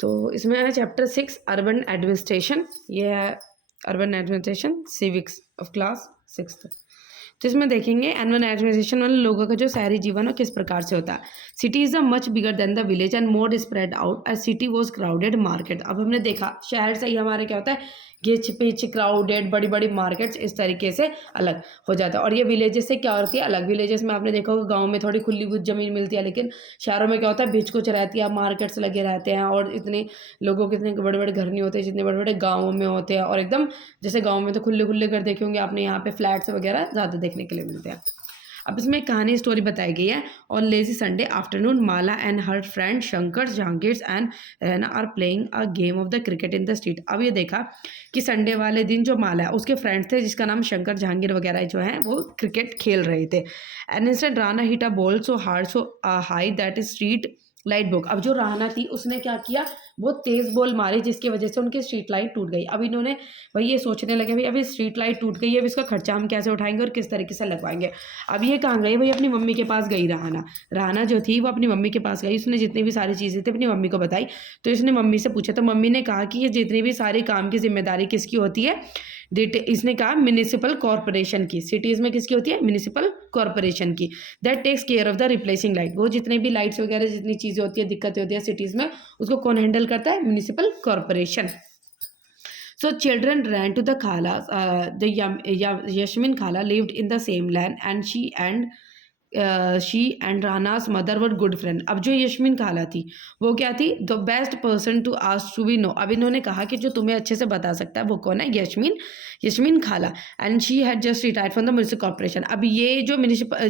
तो इसमें है चैप्टर 6 अर्बन एडमिनिस्ट्रेशन, ये है urban administration civics of class 6th। तो इसमें देखेंगे अर्बन एडमिनिस्ट्रेशन वाले लोगों का जो शहरी जीवन है किस प्रकार से होता है। City is a much bigger than the village and more spread out as city was crowded market. अब हमने देखा शहर से ही हमारे क्या होता है, घिच पिच क्राउडेड बड़ी बड़ी मार्केट्स इस तरीके से अलग हो जाता है। और ये विलेजेस से क्या होती है अलग, विलेजेस में आपने देखा होगा गाँव में थोड़ी खुली हुई ज़मीन मिलती है, लेकिन शहरों में क्या होता है भिच कुछ रहती है, मार्केट्स लगे रहते हैं और इतने लोगों के इतने बड़े बड़े घर नहीं होते जितने बड़े बड़े गाँवों में होते हैं। और एकदम जैसे गाँव में तो खुले खुले घर देखे होंगे आपने, यहाँ पे फ्लैट्स वगैरह ज़्यादा देखने के लिए मिलते हैं। अब इसमें एक कहानी स्टोरी बताई गई है। On lazy Sunday afternoon Mala and her friend Shankar Jahangir and Rehna are playing a game of the cricket in the street. अब ये देखा कि संडे वाले दिन जो माला है उसके फ्रेंड्स थे जिसका नाम शंकर जहांगीर वगैरह जो हैं वो क्रिकेट खेल रहे थे। And instant Rana hit a ball so hard so high that street light book. अब जो राना थी उसने क्या किया, बहुत तेज़ बॉल मारी जिसकी वजह से उनकी स्ट्रीट लाइट टूट गई। अब इन्होंने भाई ये सोचने लगे भाई अभी स्ट्रीट लाइट टूट गई है, अब इसका खर्चा हम कैसे उठाएंगे और किस तरीके से लगवाएंगे। अब ये कहाँ गई भाई, अपनी मम्मी के पास गई राना। राना जो थी वो अपनी मम्मी के पास गई, उसने जितनी भी सारी चीज़ें थी अपनी मम्मी को बताई। तो इसने मम्मी से पूछा तो मम्मी ने कहा कि ये जितनी भी सारी काम की जिम्मेदारी किसकी होती है, इसने कहा म्यूनिसिपल कॉरपोरेशन की। सिटीज़ में किसकी होती है, म्यूनिसिपल कॉरपोरेशन की। That takes care of the replacing light. वो जितने भी लाइट्स वगैरह जितनी चीज़ें होती है दिक्कतें होती है सिटीज़ में, उसको कौन हैंडल करता है, municipal corporation. So children ran to the khala. Yasmin Khala lived in the same land, and she and Rana's mother were good friend. अब जो यशमिन खाला थी वो क्या थी, the best person to ask to be know. अब इन्होंने कहा कि जो तुम्हें अच्छे से बता सकता है वो कौन है, यशमिन खाला। And she had just retired from the municipal corporation. अब ये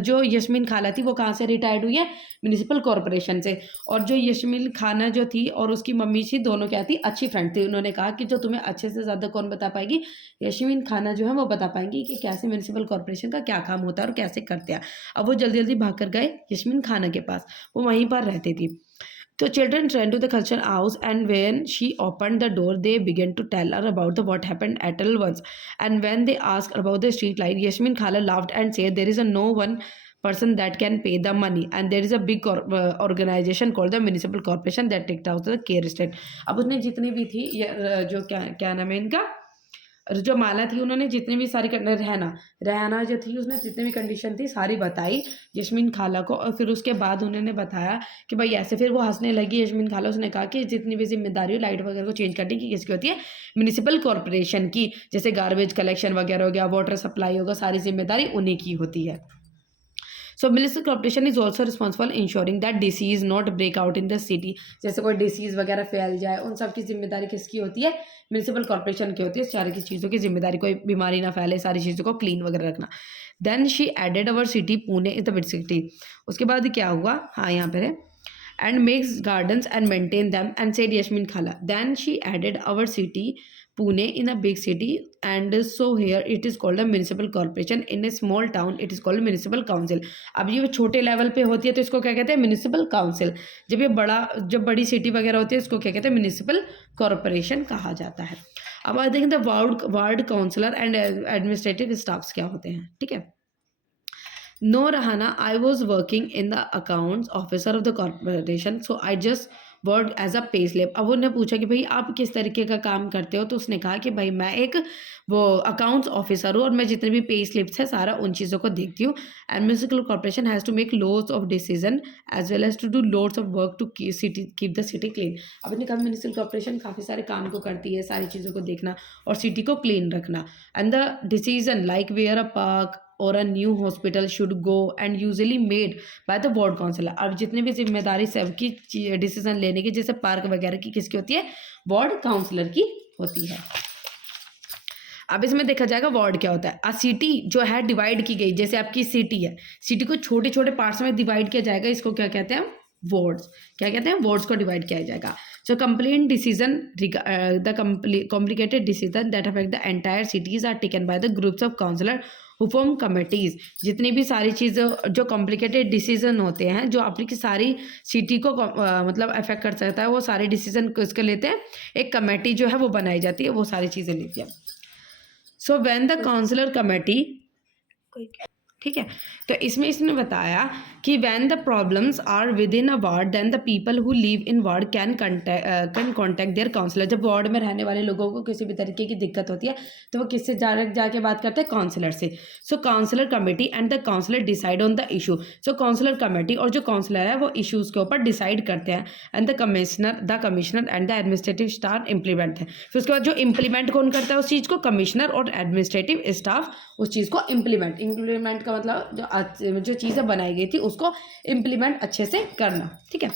जो यशमिन खाला थी वो कहाँ से रिटायर्ड हुई है, म्यूनिसिपल कॉर्पोरेशन से। और जो यशमिन खाना जो थी और उसकी मम्मी थी दोनों क्या थी, अच्छी फ्रेंड थी। उन्होंने कहा कि जो तुम्हें अच्छे से ज़्यादा कौन बता पाएगी, यशमिन खाना जो है वो बता पाएंगी कि कैसे म्यूनिसिपल कॉर्पोरेशन का क्या काम होता है और कैसे करते हैं। अब वो जल्दी जल्दी भाग कर गए यशमिन खाना के पास, वो वहीं पर रहती थी। तो children ran to the culture house, and when she opened the door, they began to tell her about the what happened at all once. And when they asked about the street light, Yasmin Khala laughed and said, "There is a no one person that can pay the money, and there is a big organization called the municipal corporation that takes out the care estate." अब उसने जितनी भी थी जो क्या नाम है इनका, जो माला थी उन्होंने जितनी भी सारी रहना जो थी उसने जितनी भी कंडीशन थी सारी बताई यशमिन खाला को। और फिर उसके बाद उन्होंने बताया कि भाई ऐसे, फिर वो हंसने लगी यशमिन खाला। उसने कहा कि जितनी भी जिम्मेदारी हो लाइट वगैरह को चेंज करने की किसकी होती है, म्यूनिसिपल कॉर्पोरेशन की। जैसे गार्बेज कलेक्शन वगैरह हो गया, वाटर सप्लाई होगा, सारी जिम्मेदारी उन्हीं की होती है। So municipal corporation is also responsible ensuring that disease not break out in the city. जैसे कोई डिसीज़ वगैरह फैल जाए उन सब की जिम्मेदारी किसकी होती है, म्यूनिसिपल कॉर्पोरेशन की होती है। सारी की चीज़ों की जिम्मेदारी, कोई बीमारी ना फैले, सारी चीज़ों को क्लीन वगैरह रखना। Then she added our city Pune is the big city. उसके बाद क्या हुआ, हाँ यहाँ पर है, and makes gardens and maintain them, and said Yasmin Khala. Then she added our city Pune in a big city, and so here it is called a municipal corporation. In a small town it is called municipal council. अब ये छोटे level पे होती है तो इसको क्या कहते हैं, म्यूनिसिपल काउंसिल। जब बड़ी सिटी वगैरह होती है इसको क्या कहते हैं, म्यूनिसिपल कॉरपोरेशन कहा जाता है। अब आ देखें the ward counsellor and administrative staffs क्या होते हैं, ठीक है। No, Rahana, I was working in the accounts officer of the corporation, so I just worked as a pay slip. अब उन्होंने पूछा कि भाई आप किस तरीके का काम करते हो, तो उसने कहा कि भाई मैं एक वो अकाउंट्स ऑफिसर हूँ और मैं जितने भी पे स्लिप्स है सारा उन चीज़ों को देखती हूँ। And municipal corporation has to make loads of decision as well as to do loads of work to keep the city clean. अब इन्हें कहा म्यूनिसिपल कॉर्पोरेशन काफ़ी सारे काम को करती है, सारी चीज़ों को देखना और सिटी को क्लीन रखना। And the decision like where a park और a new hospital should go and usually made by the ward councillor. अब जितनी भी जिम्मेदारी सबकी डिसीजन लेने की, जैसे पार्क वगैरह की, किसकी होती है, वार्ड काउंसिलर की होती है। अब इसमें देखा जाएगा वार्ड क्या होता है। अ सिटी जो है डिवाइड की गई, जैसे आपकी सिटी है, सिटी को छोटे छोटे पार्ट्स में डिवाइड किया जाएगा, इसको क्या कहते हैं, वार्ड्स। क्या कहते हैं, वार्ड्स को डिवाइड किया जाएगा। So complaint decision the complicated decision that affect the entire cities are taken by the groups of councillor who form committees. जितनी भी सारी चीज़ें जो कॉम्प्लिकेटेड डिसीजन होते हैं, जो आपकी सारी सिटी को मतलब अफेक्ट कर सकता है, वो सारे डिसीजन किसके लेते हैं, एक कमेटी जो है वो बनाई जाती है, वो सारी चीज़ें लेती है। So when the councillor committee ठीक है। तो इसमें इसने बताया कि when the problems are with in a ward then the people who live in ward can contact their councillor. जब वार्ड में रहने वाले लोगों को किसी भी तरीके की दिक्कत होती है तो वो किससे जाके बात करते हैं? काउंसलर से। So councillor committee and the councillor decide on the issue. So councillor committee और जो काउंसलर है वो इशूज़ के ऊपर डिसाइड करते हैं and the commissioner and the administrative staff implement है। फिर उसके बाद जो इम्प्लीमेंट कौन करता है उस चीज़ को? कमिश्नर और एडमिनिस्ट्रेटिव स्टाफ उस चीज़ को इम्प्लीमेंट का मतलब जो चीज़ें बनाई गई थी उसको इम्प्लीमेंट अच्छे से करना। ठीक है।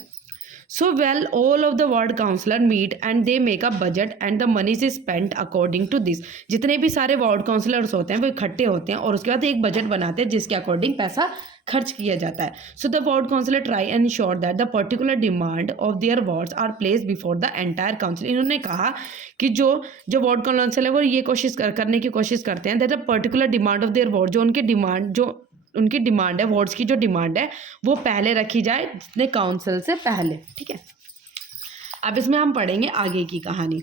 So well all of the ward councillor meet and they make a budget and the money is spent according to this. जितने भी सारे वार्ड काउंसलर्स होते हैं वो इकट्ठे होते हैं और उसके बाद एक बजट बनाते हैं जिसके अकॉर्डिंग पैसा खर्च किया जाता है। So the ward councillor try and ensure that the particular demand of their wards are place before the entire council. इन्होंने कहा कि जो वार्ड काउंसिल है वो ये करने की कोशिश करते हैं that the particular demand of there ward, जो उनकी डिमांड है, वार्ड्स की जो डिमांड है वो पहले रखी जाए जितने काउंसिल से पहले। ठीक है। अब इसमें हम पढ़ेंगे आगे की कहानी।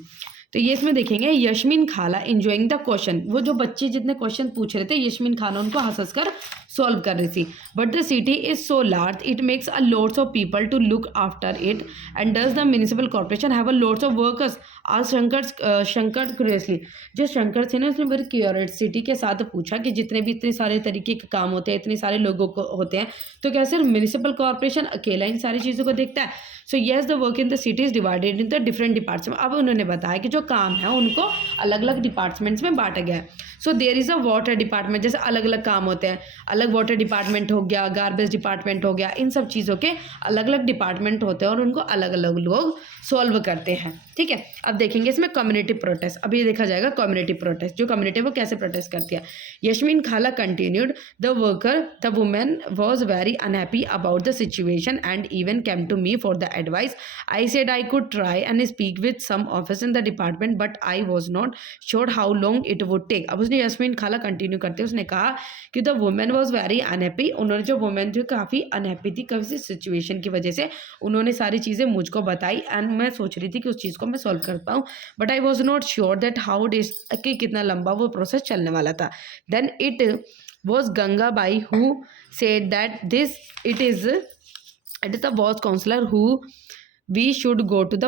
तो ये इसमें देखेंगे यशमीन खाला इंजॉइंग द क्वेश्चन। वो जो बच्चे जितने क्वेश्चन पूछ रहे थे यशमीन खाला उनको हंस कर सॉल्व कर रही थी। But the city is so large it makes a lots of people to look after it and does the municipal corporation have a lots of workers. आज शंकर क्यूरियसली, जो शंकर थे ना उसने बड़ी क्यूरियोसिटी के साथ पूछा कि जितने भी इतने सारे तरीके के काम होते हैं, इतने सारे लोगों को होते हैं, तो क्या सिर्फ म्यूनिसिपल कॉर्पोरेशन अकेला इन सारी चीज़ों को देखता है? So yes the work in the city is divided in the different department. अब उन्होंने बताया कि जो काम है उनको अलग अलग डिपार्टमेंट्स में बांटा गया है। So there is a water department, जैसे अलग अलग काम होते हैं, अलग वाटर डिपार्टमेंट हो गया, गार्बेज डिपार्टमेंट हो गया, इन सब चीज़ों के अलग अलग डिपार्टमेंट होते हैं और उनको अलग अलग लोग सॉल्व करते हैं। ठीक है। अब देखेंगे इसमें कम्युनिटी प्रोटेस्ट। अब ये देखा जाएगा कम्युनिटी प्रोटेस्ट, जो कम्युनिटी वो कैसे प्रोटेस्ट करती है। यशमीन खाला continued the women was very unhappy about the situation and even came to me for the advice. I said I could try and speak with some office in the department but I was not sure how long it would take. अब उसने यशमीन खाला continue करते उसने कहा कि the women was very unhappy. उन्होंने जो women जो काफ़ी अनहैप्पी थी किसी सिचुएशन की वजह से, उन्होंने सारी चीज़ें मुझको बताई एंड मैं सोच रही थी कि उस चीज़ को मैं सॉल्व कर पाऊँ, but I was not sure that how this कि कितना लंबा वो प्रोसेस चलने वाला था। Then it was Gangabai who said that it is the ward councillor who we should go to the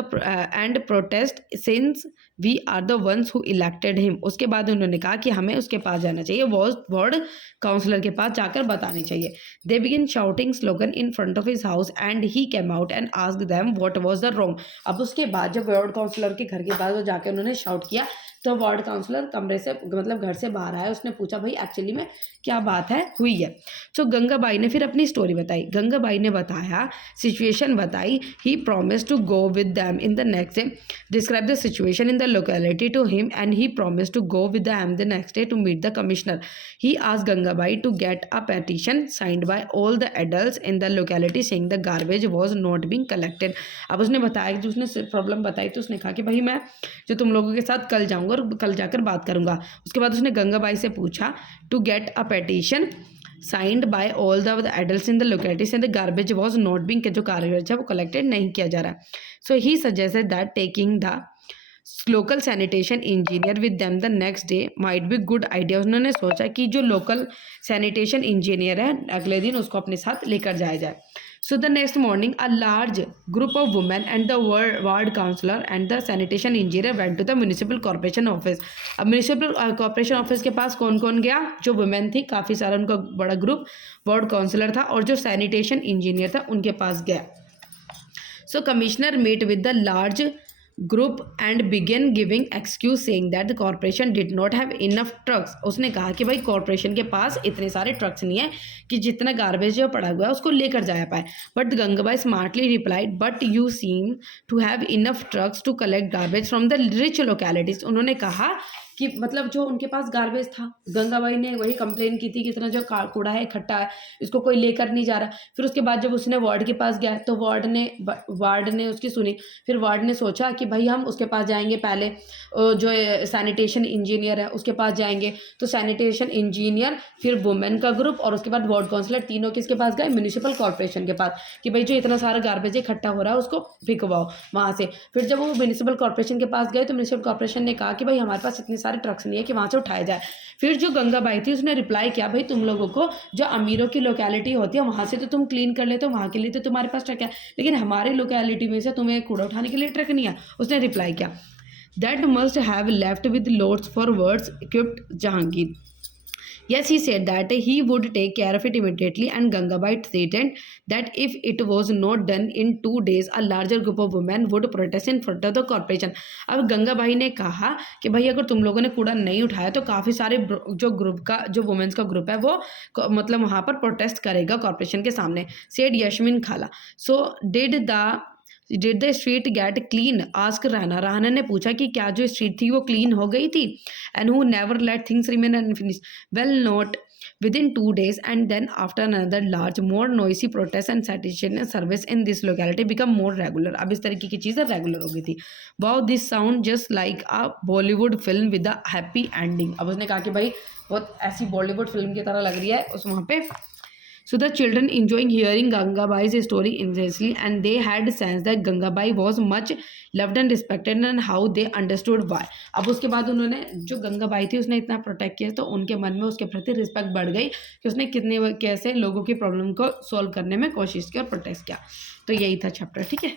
and protest since we are the ones who elected him। उसके बाद उन्होंने कहा कि हमें उसके पास जाना चाहिए, वार्ड काउंसलर के पास जाकर बतानी चाहिए। They begin shouting slogan in front of his house and he came out and asked them what was the wrong। अब उसके बाद जब वार्ड काउंसलर के घर के पास वो जाकर उन्होंने शाउट किया तो वार्ड काउंसलर कमरे से मतलब घर से बाहर आया, उसने पूछा भाई एक्चुअली में क्या बात है हुई है। सो गंगाबाई ने फिर अपनी स्टोरी बताई। गंगाबाई ने बताया, सिचुएशन बताई। He promise to go with them in the next day, describe the situation in the locality to him and he promise to go with them the next day to meet the commissioner. He asked Gangabai to get a petition signed by all the adults in the locality saying the garbage was not being collected. अब उसने बताया कि उसने problem बताई तो उसने कहा कि भाई मैं जो तुम लोगों के साथ कल जाऊँगा और कल जाकर बात करूँगा। उसके बाद उसने गंगाबाई से पूछा to get a petition signed by all the adults in the localities and the garbage was not being, जो गार्बेज है वो कलेक्टेड नहीं किया जा रहा। So he suggested that taking the local sanitation engineer with them the next day might be good idea. उन्होंने सोचा कि जो लोकल सैनिटेशन इंजीनियर है अगले दिन उसको अपने साथ लेकर जाया जाए। So the next morning, a large group of women and the ward councillor and the sanitation engineer went to the municipal corporation office। अब म्यूनिसिपल कॉर्पोरेशन ऑफिस के पास कौन कौन गया? जो वुमेन थी, काफ़ी सारा उनका बड़ा ग्रुप, वार्ड काउंसलर था और जो सैनिटेशन इंजीनियर था उनके पास गया। So commissioner meet with the large group and began giving excuse saying that the corporation did not have enough trucks. उसने कहा कि भाई कॉर्पोरेशन के पास इतने सारे ट्रक्स नहीं है कि जितना गार्बेज जो पड़ा हुआ है उसको लेकर जाया पाए। But Gangabai smartly replied but you seem to have enough trucks to collect garbage from the rich localities. उन्होंने कहा कि मतलब जो उनके पास गार्बेज था, गंगाबाई ने वही कंप्लेन की थी कि इतना जो कूड़ा है इकट्ठा है इसको कोई लेकर नहीं जा रहा। फिर उसके बाद जब उसने वार्ड के पास गया तो वार्ड ने उसकी सुनी। फिर वार्ड ने सोचा कि भाई हम उसके पास जाएंगे, पहले जो सैनिटेशन इंजीनियर है उसके पास जाएंगे। तो सैनिटेशन इंजीनियर, फिर वुमेन का ग्रुप और उसके बाद वार्ड काउंसलर, तीनों किसके पास गए? म्यूनिसिपल कॉर्पोरेशन के पास कि भाई जो इतना सारा गार्बेज इकट्ठा हो रहा है उसको फिकवाओ वहाँ से। फिर जब वो म्यूनिसिपल कॉर्पोरेशन के पास गए तो म्यूनिसिपल कॉर्पोरेशन ने कहा कि भाई हमारे पास इतने सारे ट्रक्स नहीं है कि वहाँ से उठाया जाए। फिर जो गंगाबाई थी उसने रिप्लाई किया, भाई तुम लोगों को जो अमीरों की लोकेलिटी होती है वहाँ से तो तुम क्लीन कर लेते हो, वहाँ के लिए तो तुम्हारे पास ट्रक है, लेकिन हमारी लोकेलिटी में से तुम्हें कूड़ा उठाने के लिए ट्रक नहीं है। उसने रिप्लाई किया, that must have left with loads for words equipped Jahangir. Yes, he said that he would take care of it immediately, and Gangabai threatened that if it was not done in 2 days, a larger group of women would protest in front of the corporation. अब गंगाबाई ने कहा कि भाई अगर तुम लोगों ने कूड़ा नहीं उठाया तो काफ़ी सारे जो ग्रुप का जो वुमेन्स का ग्रुप है वो मतलब वहाँ पर प्रोटेस्ट करेगा कॉर्पोरेशन के सामने। सेड यशमिन खाला। So did the street gate clean, ask Rana. Rana ने पूछा कि क्या जो स्ट्रीट थी वो क्लीन हो गई थी। And who never let things remain unfinished, well not within 2 days, and then after another large more noisy protest and sanitation service in this locality become more regular। अब इस तरीके की चीज़ें रेगुलर हो गई थी। Wow this sound just like a Bollywood film with a happy ending. अब उसने कहा कि भाई बहुत ऐसी बॉलीवुड फिल्म की तरह लग रही है उस वहाँ पे। So the children enjoying hearing Gangabai's story intensely, and they had sense that Gangabai was much loved and respected, and how they understood why। अब उसके बाद उन्होंने जो गंगाबाई थी उसने इतना प्रोटेक्ट किया तो उनके मन में उसके प्रति रिस्पेक्ट बढ़ गई कि उसने कितने कैसे लोगों की प्रॉब्लम को सॉल्व करने में कोशिश की और प्रोटेक्ट किया। तो यही था चैप्टर, ठीक है।